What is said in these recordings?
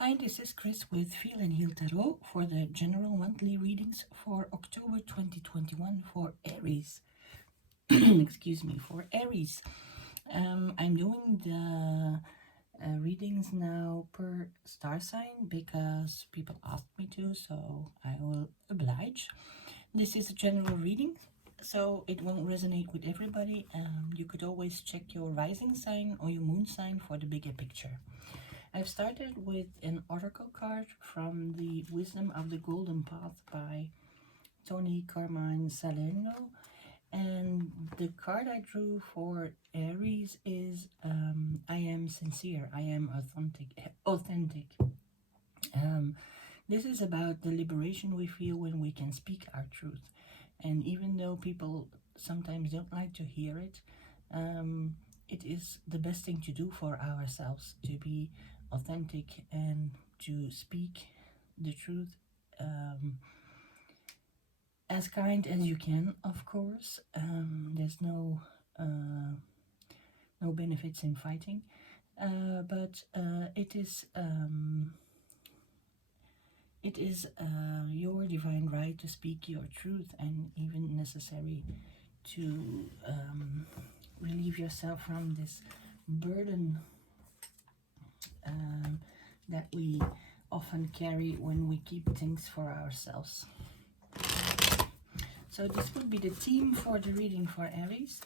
Hi, this is Kris with Feel and Heal Tarot for the general monthly readings for October 2021 for Aries. Excuse me, for Aries. I'm doing the readings now per star sign because people asked me to, so I will oblige. This is a general reading, so it won't resonate with everybody. You could always check your rising sign or your moon sign for the bigger picture. I've started with an oracle card from the Wisdom of the Golden Path by Tony Carmine Salerno, and the card I drew for Aries is I am sincere, I am authentic. This is about the liberation we feel when we can speak our truth, and even though people sometimes don't like to hear it, it is the best thing to do for ourselves, to be authentic and to speak the truth as kind as you can. Of course, there's no benefits in fighting, but it is your divine right to speak your truth, and even necessary to relieve yourself from this burden that we often carry when we keep things for ourselves. So this would be the theme for the reading for Aries.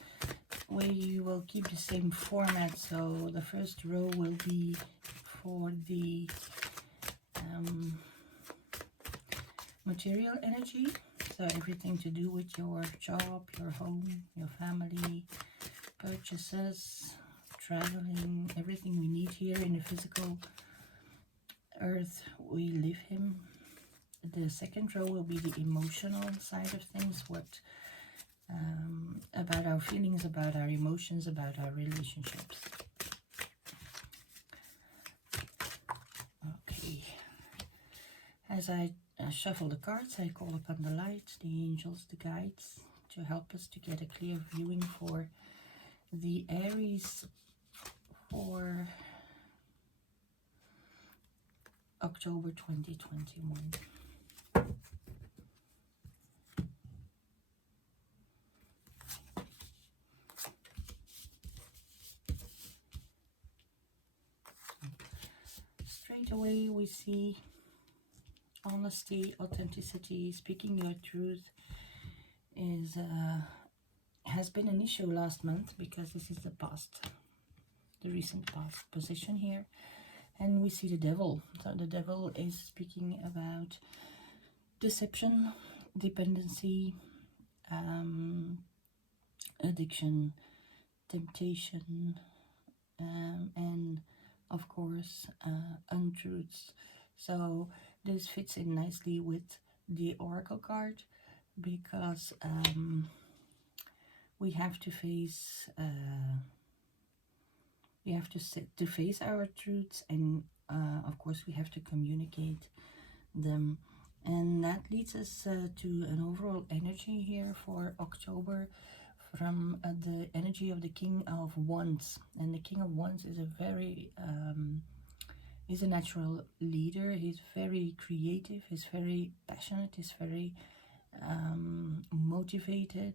We will keep the same format, so the first row will be for the material energy, so everything to do with your job, your home, your family, purchases, traveling, everything we need here in the physical earth we live in. The second row will be the emotional side of things, what about our feelings, about our emotions, about our relationships. Okay, as I shuffle the cards, I call upon the light, the angels, the guides, to help us to get a clear viewing for the Aries for October 2021. Straight away we see honesty, authenticity, speaking your truth is has been an issue last month, because this is the recent past position here. And we see the devil. So the devil is speaking about deception, dependency, addiction, temptation, and of course untruths. So this fits in nicely with the oracle card, because we have to face face our truths, and of course we have to communicate them. And that leads us to an overall energy here for October from the energy of the King of Wands. And the King of Wands is a very he's a natural leader. He's very creative, he's very passionate, he's very motivated,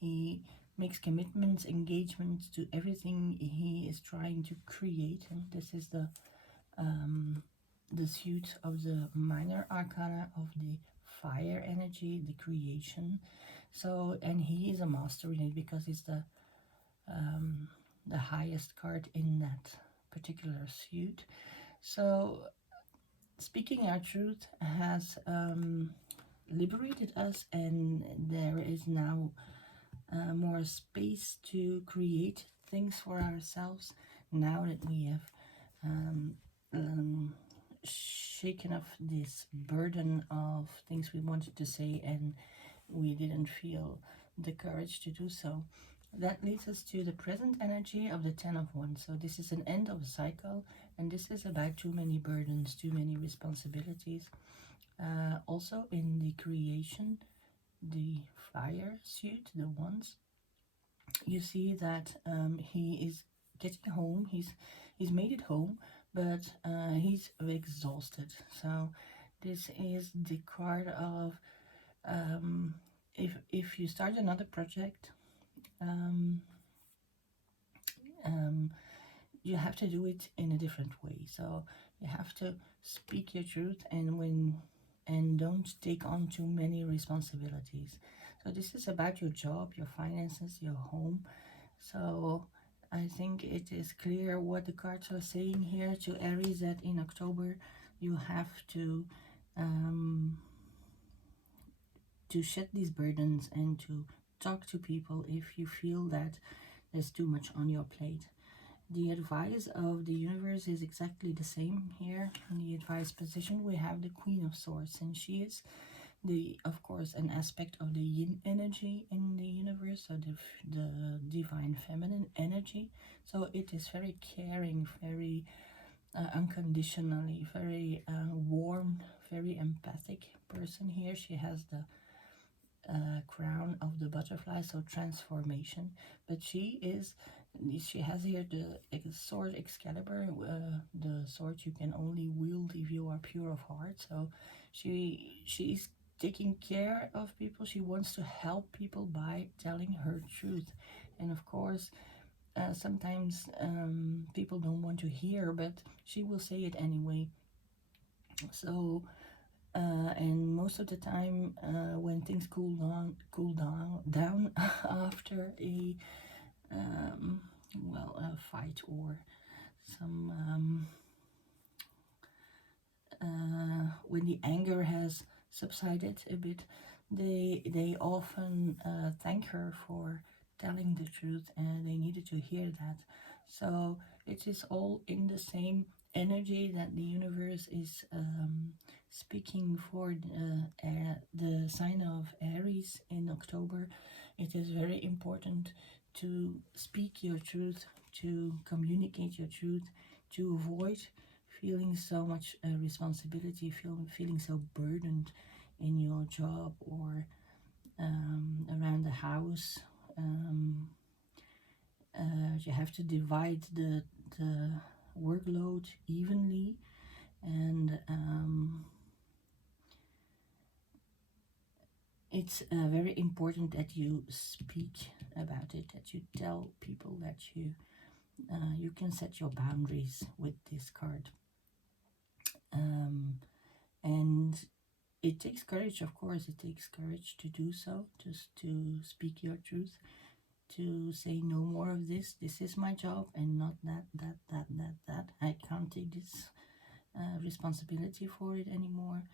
he makes commitments, engagements to everything he is trying to create. And this is the suit of the minor arcana of the fire energy, the creation. So, and he is a master in it, because it's the highest card in that particular suit. So speaking our truth has liberated us, and there is now more space to create things for ourselves, now that we have shaken off this burden of things we wanted to say and we didn't feel the courage to do so. That leads us to the present energy of the Ten of Wands. So this is an end of a cycle, and this is about too many burdens, too many responsibilities. Also in the creation, the fire suit, the Wands, you see that he is getting home. He's made it home, but he's exhausted. So this is the card of if you start another project, um, um, you have to do it in a different way. So you have to speak your truth, and don't take on too many responsibilities. So this is about your job, your finances, your home. So I think it is clear what the cards are saying here to Aries, that in October you have um, to shed these burdens and to talk to people if you feel that there's too much on your plate. The advice of the universe is exactly the same here. In the advice position, we have the Queen of Swords, and she is of course, an aspect of the yin energy in the universe, so the divine feminine energy. So it is very caring, very unconditionally, very warm, very empathic person here. She has the crown of the butterfly, so transformation. But she has here the sword Excalibur, the sword you can only wield if you are pure of heart. So she's taking care of people. She wants to help people by telling her truth. And of course, sometimes people don't want to hear, but she will say it anyway. So and most of the time, when things cool down after a fight or some when the anger has subsided a bit, they often thank her for telling the truth, and they needed to hear that. So it is all in the same energy that the universe is speaking for the sign of Aries in October. It is very important to speak your truth, to communicate your truth, to avoid feeling so much responsibility, feeling so burdened in your job or around the house. You have to divide the workload evenly, and it's very important that you speak about it, that you tell people that you can set your boundaries with this card. And it takes courage, of course. It takes courage to do so, just to speak your truth, to say no more of this. This is my job, and not that. I can't take this responsibility for it anymore.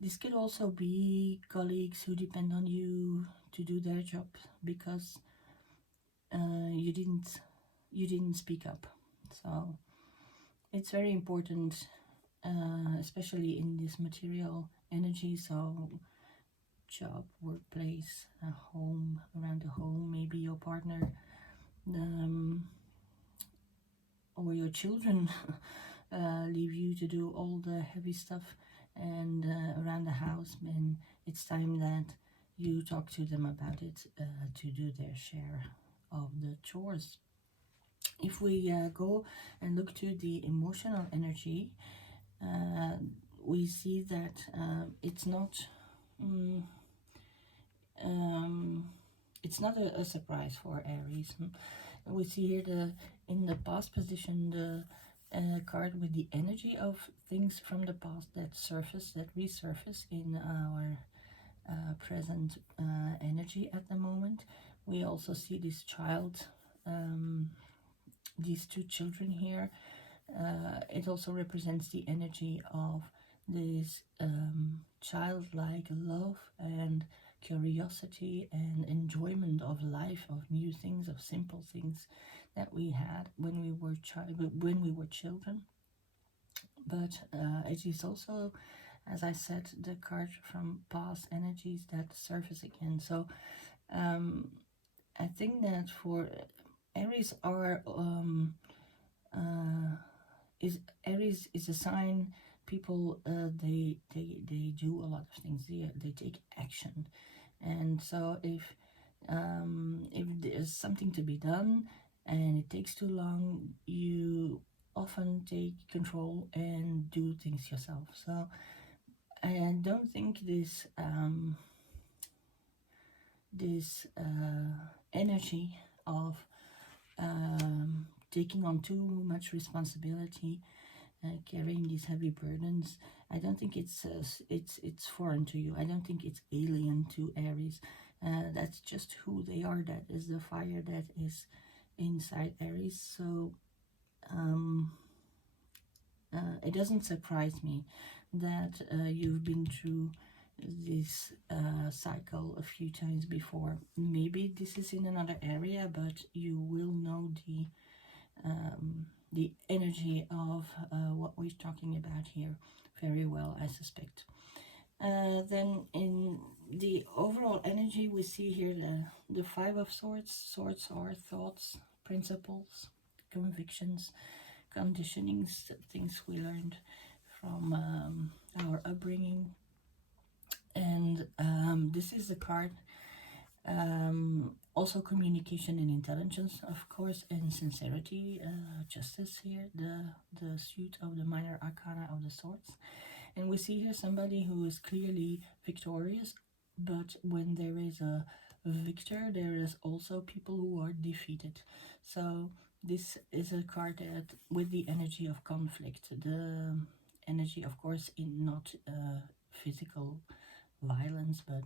This could also be colleagues who depend on you to do their job because you didn't speak up. So it's very important, especially in this material energy. So job, workplace, home, around the home, maybe your partner or your children leave you to do all the heavy stuff and around the house, and it's time that you talk to them about it, to do their share of the chores. If we go and look to the emotional energy, we see that it's not a surprise for Aries. We see here in the past position the card with the energy of things from the past that resurface in our present energy at the moment. We also see this child, these two children here. It also represents the energy of this childlike love and curiosity and enjoyment of life, of new things, of simple things that we had when we were children. But it is also, as I said, the card from past energies that surface again. So I think that for Aries Aries is a sign. People they do a lot of things. They take action, and so if there's something to be done, and it takes too long, you often take control and do things yourself. So I don't think this energy of taking on too much responsibility, carrying these heavy burdens, I don't think it's foreign to you. I don't think it's alien to Aries. That's just who they are. That is the fire that is inside Aries. So it doesn't surprise me that you've been through this cycle a few times before. Maybe this is in another area, but you will know the energy of what we're talking about here very well, I suspect. Then in the overall energy, we see here the Five of Swords. Swords are thoughts, principles, convictions, conditionings, things we learned from our upbringing. And this is a card, also communication and intelligence, of course, and sincerity, justice here, the suit of the minor arcana of the swords. And we see here somebody who is clearly victorious, but when there is a victor, there is also people who are defeated. So this is a card that with the energy of conflict, the energy, of course, in not physical violence, but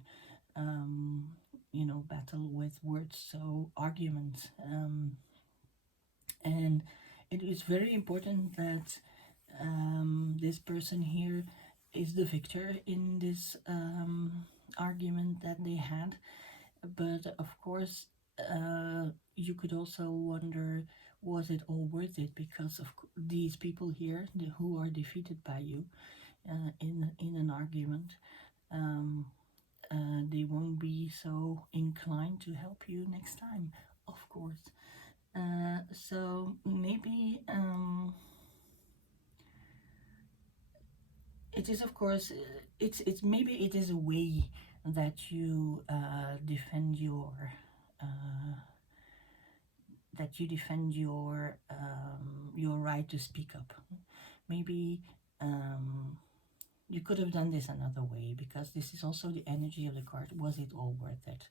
battle with words, so arguments. And it is very important that this person here is the victor in this argument that they had. But of course, you could also wonder, was it all worth it? Because of these people here who are defeated by you in an argument, they won't be so inclined to help you next time, of course. So maybe it is, of course, it's maybe it is a way that you defend your your right to speak up. Maybe you could have done this another way, because this is also the energy of the card. Was it all worth it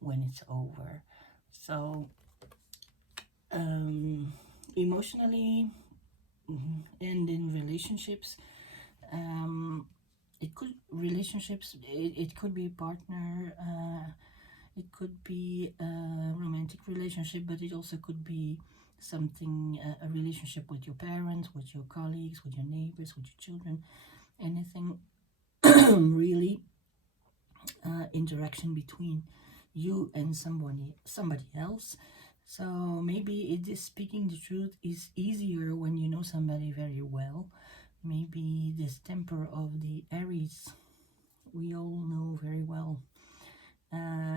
when it's over? So emotionally and in relationships, it could be partner, it could be a romantic relationship, but it also could be something, a relationship with your parents, with your colleagues, with your neighbors, with your children, anything really, interaction between you and somebody else. So maybe it is speaking the truth is easier when you know somebody very well. Maybe this temper of the Aries, we all know very well,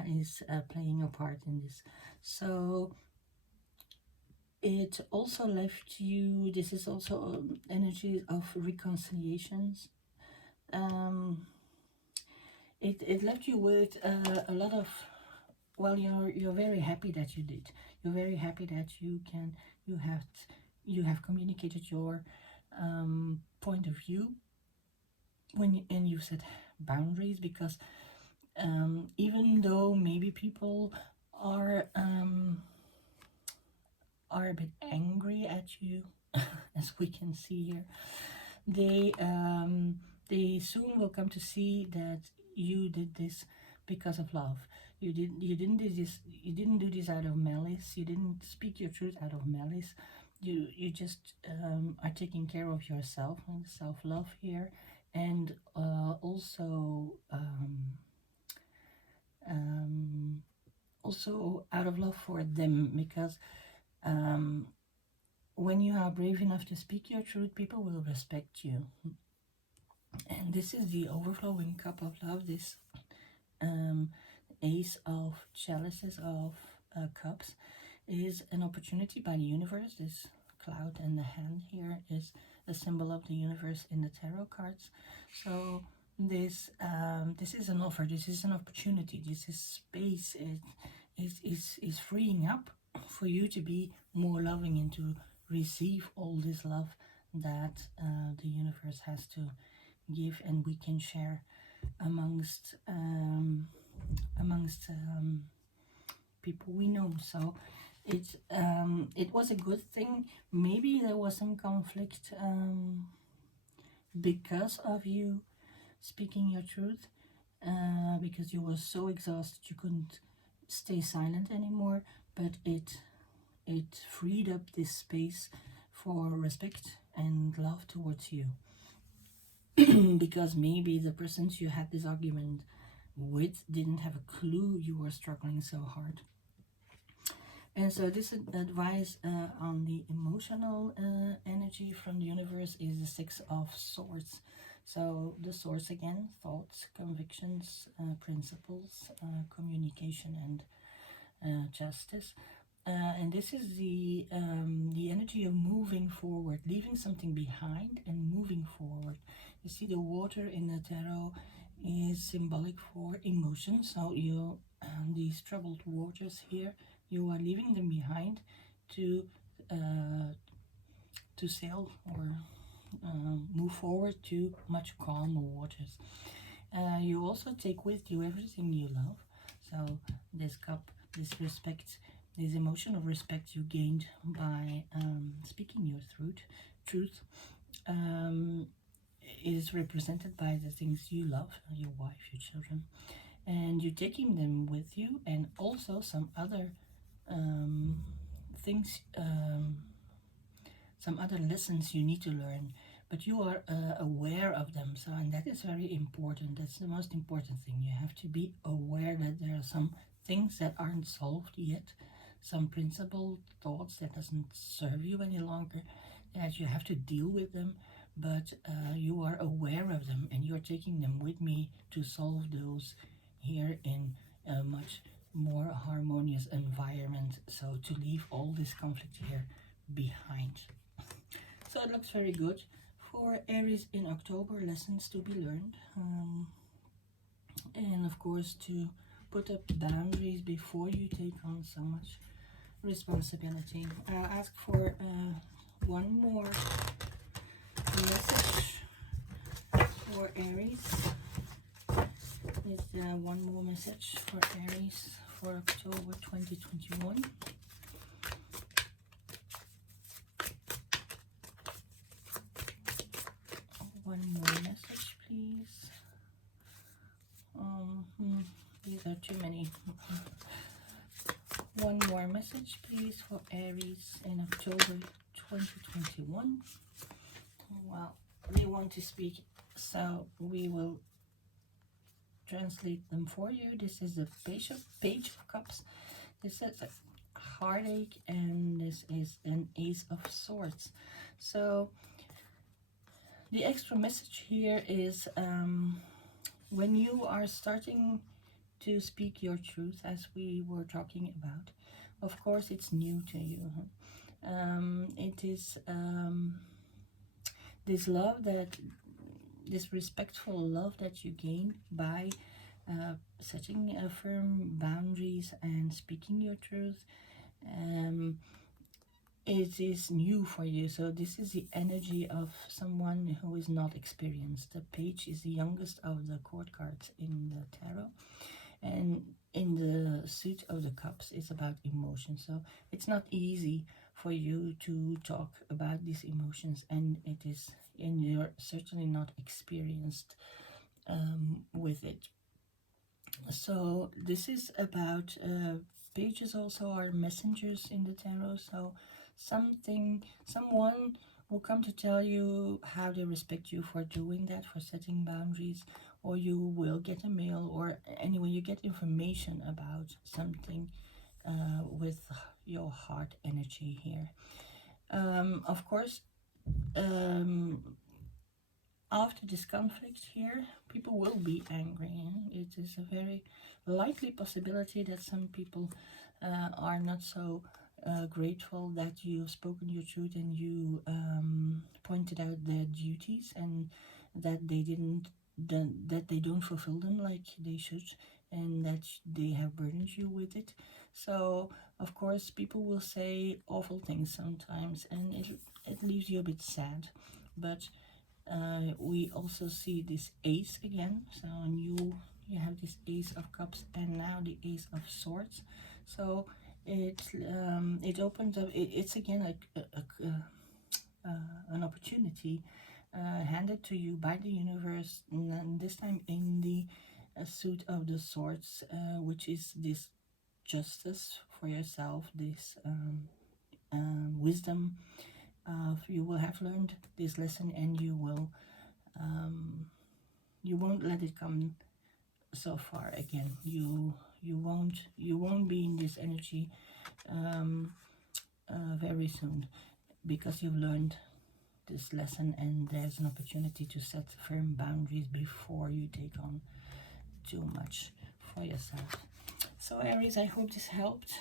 is playing a part in this. So it also left you, this is also energy of reconciliations. It left you with a lot of, well, you're very happy that you did. You're very happy that you have communicated your point of view and you set boundaries, because even though maybe people are a bit angry at you, as we can see here, they soon will come to see that you did this because of love. You didn't do this out of malice. You didn't speak your truth out of malice. You just are taking care of yourself and self-love here, and also out of love for them, because when you are brave enough to speak your truth, people will respect you. And this is the overflowing cup of love, this Ace of Chalices of Cups is an opportunity by the universe. This cloud and the hand here is a symbol of the universe in the tarot cards. So this is an offer, this is an opportunity, this is space, it is freeing up for you to be more loving and to receive all this love that the universe has to give, and we can share amongst people we know. So it was a good thing. Maybe there was some conflict because of you speaking your truth, because you were so exhausted you couldn't stay silent anymore, but it freed up this space for respect and love towards you. Because maybe the persons you had this argument with didn't have a clue you were struggling so hard. And so this advice on the emotional energy from the universe is the Six of Swords. So the swords again: thoughts, convictions, principles, communication, and justice. And this is the energy of moving forward, leaving something behind and moving forward. You see, the water in the tarot is symbolic for emotion. So you these troubled waters here, you are leaving them behind to sail or move forward to much calmer waters. You also take with you everything you love. So this cup, this respect, this emotion of respect you gained by speaking your truth, is represented by the things you love, your wife, your children, and you're taking them with you, and also some other things, some other lessons you need to learn, but you are aware of them. So, and that is very important. That's the most important thing. You have to be aware that there are some things that aren't solved yet, some principled thoughts that doesn't serve you any longer, that you have to deal with them, but you are aware of them, and you're taking them with me to solve those here in a much more harmonious environment. So to leave all this conflict here behind. So it looks very good for Aries in October. Lessons to be learned, and of course to put up boundaries before you take on so much responsibility. I'll ask for one more message for Aries. Is one more message for Aries for October 2021. One more message, please. These are too many. One more message, please, for Aries in October 2021. Well, they want to speak, so we will translate them for you. This is the Page of Cups. This is a heartache, and this is an Ace of Swords. So the extra message here is when you are starting to speak your truth, as we were talking about, of course it's new to you. It is this love, this respectful love that you gain by setting firm boundaries and speaking your truth. It is new for you. So this is the energy of someone who is not experienced. The Page is the youngest of the court cards in the tarot, and in the suit of the cups it's about emotion. So it's not easy for you to talk about these emotions, and you're certainly not experienced with it. So this is about pages also are messengers in the tarot. So someone will come to tell you how they respect you for doing that, for setting boundaries, or you will get a mail, or anyway you get information about something with your heart energy here. Of course, after this conflict here, people will be angry. It is a very likely possibility that some people are not so grateful that you've spoken your truth, and you pointed out their duties, and that they don't fulfill them like they should. and that they have burdened you with it. So of course people will say awful things sometimes, and it leaves you a bit sad. But we also see this ace again. So you have this ace of cups and now the ace of swords. So it opens up. It's again an opportunity handed to you by the universe, and this time in the suit of the swords, which is this justice for yourself, this wisdom of you will have learned this lesson, and you won't let it come so far again. You won't be in this energy very soon, because you've learned this lesson, and there's an opportunity to set firm boundaries before you take on too much for yourself. So Aries, I hope this helped.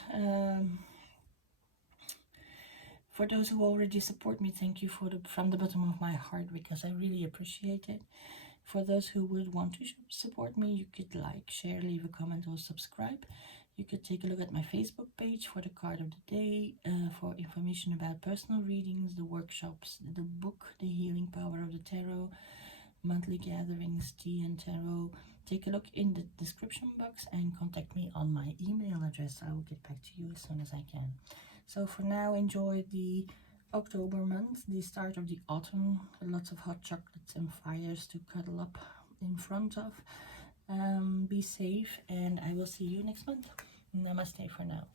For those who already support me, thank you from the bottom of my heart, because I really appreciate it. For those who would want to support me, you could like, share, leave a comment, or subscribe. You could take a look at my Facebook page for the card of the day, for information about personal readings, the workshops, the book, The Healing Power of the Tarot, monthly gatherings, tea and tarot. Take a look in the description box and contact me on my email address. I will get back to you as soon as I can. So for now, enjoy the October month, the start of the autumn. Lots of hot chocolates and fires to cuddle up in front of. Be safe, and I will see you next month. Namaste for now.